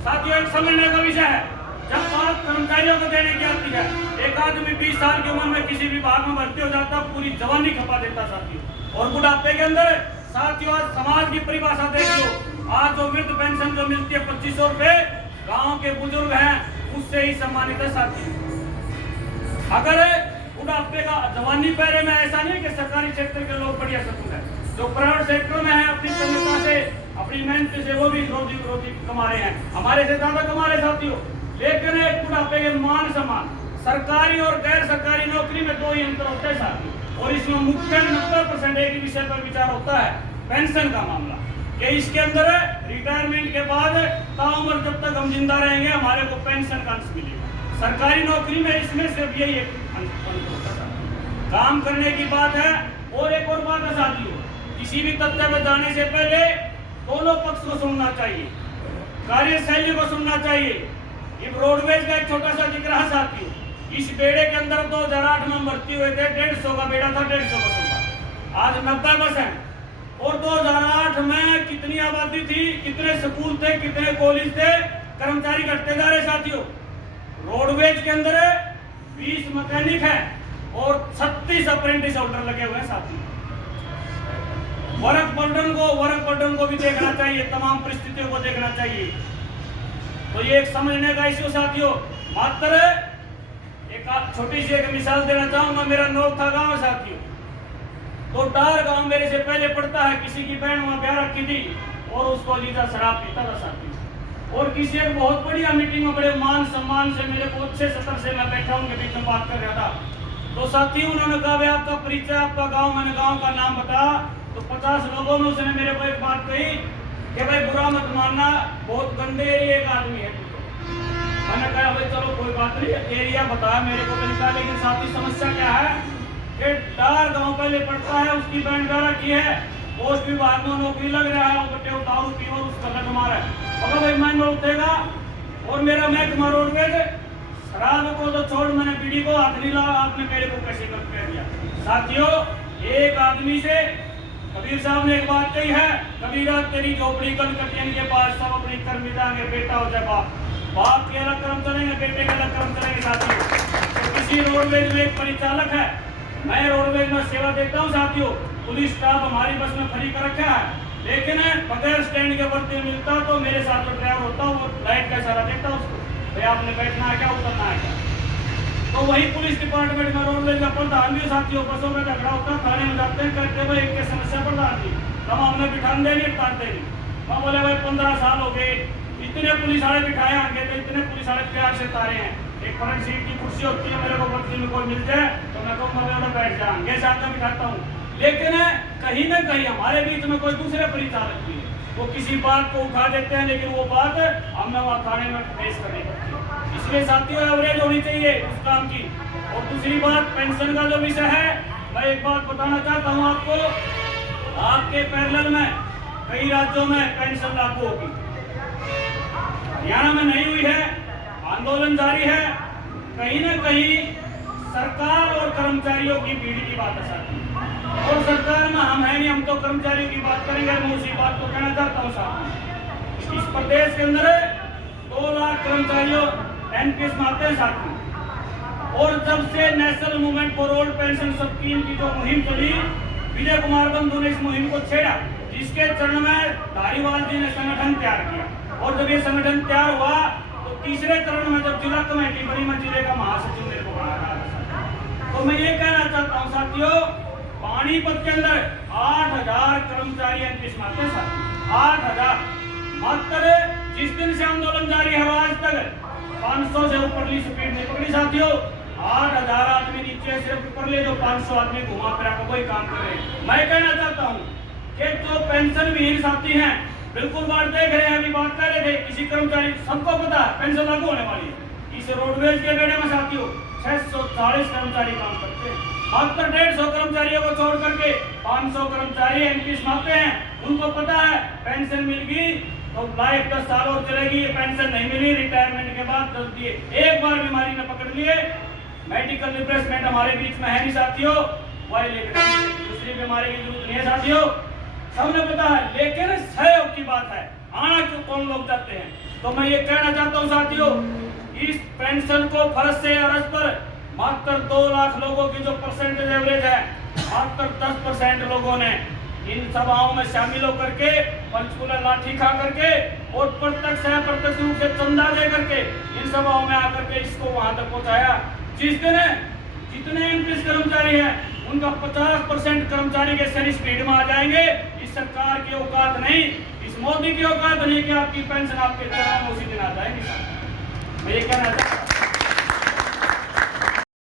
साथियों, एक समझने का विषय है, जब बात कर्मचारियों को देने की आती है, एक आदमी 20 साल की उम्र में किसी विभाग में भर्ती हो जाता, पूरी जवानी खपा देता साथियों। और बुढ़ापे के अंदर साथियों समाज की परिभाषा देख लो, आज जो वृद्ध पेंशन जो मिलती है 2500 रुपए, गाँव के बुजुर्ग हैं उससे ही सम्मानित है साथियों। अगर बुढ़ापे का जवानी पहले में ऐसा नहीं कि सरकारी क्षेत्र के लोग बढ़िया सकून है, जो प्राइवेट सेक्टर में है अपनी तन्मयता से अपनी मेहनत से वो भी रोजी कमा रहे हैं, हमारे से ज्यादा कमा रहे साथियों। लेकिन एक बुढ़ापे के मान सम्मान सरकारी और गैर सरकारी नौकरी में दो ही अंतर होते हैं साथियों। और इसमें मुख्य 90% एक ही विषय पर विचार होता है, पेंशन का मामला, कि इसके अंदर रिटायरमेंट के बाद ताउम्र जब तक हम जिंदा रहेंगे हमारे को पेंशन का अंश मिलेगा। सरकारी नौकरी में इसमें सिर्फ यही एक अंतर होता है। काम करने की बात है। और एक और बात है साथियों, किसी भी तथ्य में जाने से पहले दोनों पक्ष को सुनना चाहिए, कार्यशैली को सुनना चाहिए। ये रोडवेज का एक छोटा सा जिक्र है साथियों। इस बेड़े के अंदर 2008 में भर्ती हुए थे, 150 का बेड़ा था, 150 बसों का, आज 90 बस है। और 2008 में कितनी आबादी थी, कितने स्कूल थे, कितने कॉलेज थे, कर्मचारी घटते जा रहे साथियों। रोडवेज के अंदर 20 मैकेनिक है और 36 अप्रेंटिस होल्डर लगे हुए हैं साथियों। वर्क बर्डन को भी देखना चाहिए, तमाम परिस्थितियों को देखना चाहिए। तो ये एक समझने का इश्यू साथियों। मात्र एक छोटी सी एक मिसाल देना चाहूंगा। मेरा नौथा गांव साथियों, तो टार गांव मेरे से पहले पड़ता है। किसी की बहन वहां ब्याह रखी थी और उसको लीजा शराब पीता था साथियों। और किसी एक बहुत बढ़िया मीटिंग में बड़े मान सम्मान से मेरे को अच्छे सतर से मैं बैठा उनके बीच में बात कर रहा था। तो साथियों उन्होंने कहा भाई आपका परिचय, आपका गाँव, मैंने गाँव का नाम बताया। तो 50 लोगों में उसने मेरे को एक बात कही कि भाई बुरा मत मानना, बहुत गंदे एरिया का आदमी है। मैंने कहा भाई चलो कोई बात नहीं, एरिया बताया मेरे को तरीका। लेकिन साथी समस्या क्या है कि डार गांव पहले पड़ता है, उसकी बैंड गारा की है, पोस्ट विभाग में नौकरी लग रहा है, वो बटे दारू पी और उसका लट मारा है। अगर भाई मैं उठेगा और मेरा महकमा रोडवेज शराब को तो छोड़, मैंने पीढ़ी को हाथ नहीं लगा, आपने मेरे को कैसे कर दिया। साथियों एक आदमी से कबीर साहब ने एक बात कही है, कबीरा तेरी झोपड़ी कल कटियन के पास सब अपनी कर्म मिटाएंगे, बेटा हो जाए बाप, बाप के अलग कर्म चलेंगे, बेटे के अलग कर्म चलेंगे साथियों। तो किसी रोडवेज में एक परिचालक है, मैं रोडवेज में सेवा देता हूँ साथियों। पुलिस स्टाफ हमारी बस में खड़ी कर रखा है, लेकिन बगैर स्टैंड के भर्ती मिलता तो मेरे साथ जो ड्राइवर होता वो लाइट का इशारा देता उसको, भाई आपने बैठना है क्या, उतरना है क्या। तो वही पुलिस डिपार्टमेंट में रोडवेज का प्रधान भी साथियों, बसों में झगड़ा होता, थाने में जाते हैं, कहते भाई एक समस्या प्रधान थी, हम हमने बिठान दे नहीं तारते नहीं। मैं बोले भाई 15 साल हो गए, इतने पुलिस वाले बिठाए आगे, तो इतने पुलिस वाले प्यार से तारे हैं। एक फ्रंट सीट की कुर्सी होती है, मेरे को बर्ती में कोई मिल जाए तो मैं कहूँगा बैठ जाऊंगे, साथ में बिठाता हूँ। लेकिन कहीं ना कहीं हमारे बीच में कोई दूसरे परिचालक भी है, वो किसी बात को उठा देते हैं, लेकिन वो बात हमें वहाँ थाने में पेश करनी पड़ती है। इसलिए साथियों एवरेज होनी चाहिए उस काम की। और दूसरी बात पेंशन का जो विषय है, मैं एक बात बताना चाहता हूँ आपको, आपके पैरेलल में कई राज्यों में पेंशन लागू होगी, हरियाणा में नहीं हुई है, आंदोलन जारी है। कहीं ना कहीं सरकार और कर्मचारियों की भीड़ की बात है साथियों, और सरकार में हम है नहीं, हम तो कर्मचारियों की बात करेंगे। मैं उसी बात को कहना चाहता हूँ साथियों, इस प्रदेश के अंदर 2 लाख कर्मचारियों एनपीएस में आते हैं साथियों। और जब से national movement for old pension scheme की जो मुहिम चली, विजय कुमार बंधु ने इस मुहिम को छेड़ा, जिसके चरण में धारीवाल जी ने संगठन तैयार किया। और जब ये संगठन तैयार हुआ तो तीसरे चरण में जब जिला कमेटी बनी, मैं जिले का महासचिव मेरे को बनाया। तो मैं ये कहना चाहता हूँ साथियों, पानीपत के अंदर 8000 कर्मचारी एनपीएस में आते हैं साथियों, 8000। मात्र जिस दिन से आंदोलन जारी है आज तक 500 से ऊपर स्पीड नहीं पकड़ी साथियों। 8000 आदमी नीचे सिर्फ ऊपर ले, जो 500 आदमी घुमा फिरा को कोई काम कर रहे हैं। मैं कहना चाहता हूँ कि जो पेंशन विहीन साथी हैं, बिल्कुल बात देख रहे हैं, अभी बात कर रहे थे, किसी कर्मचारी सबको पता है पेंशन लागू होने वाली है। इस रोडवेज के बेड़े में साथियों 640 कर्मचारी काम करते हैं, मात्र 150 कर्मचारियों को छोड़ करके 500 कर्मचारी एनपीएस में आते हैं। उनको पता है पेंशन मिल गई तो लाइफ 10 साल और चलेगी, पेंशन नहीं मिली रिटायरमेंट के बाद 10 दिए, एक बार बीमारी में पकड़ लिए, मेडिकल रिप्लेसमेंट हमारे बीच में है नहीं साथियों, वही लेकर दूसरी बीमारी की जरूरत नहीं है साथियों, सबने पता है। लेकिन सहयोग की बात है, आना क्यों कौन लोग चाहते हैं। तो मैं ये कहना चाहता हूँ साथियों, इस पेंशन को फर्ज से अरज पर मात्र 2 लाख लोगों की जो परसेंटेज एवरेज है, मात्र 10% लोगों ने इन सभाओं में शामिल होकर के पंचकूला लाठी खा करके और प्रत्यक्ष है प्रत्यक्ष रूप से चंदा दे करके इन सभाओं में आकर के इसको वहां तक पहुंचाया। जिस दिन जितने एमपीएस कर्मचारी हैं उनका 50% कर्मचारी के शनि स्पीड में आ जाएंगे। इस सरकार की औकात नहीं, इस मोदी की औकात नहीं कि आपकी पेंशन आपके चरण में उसी दिन आ जाएगी। मैं ये कहना चाहता हूं।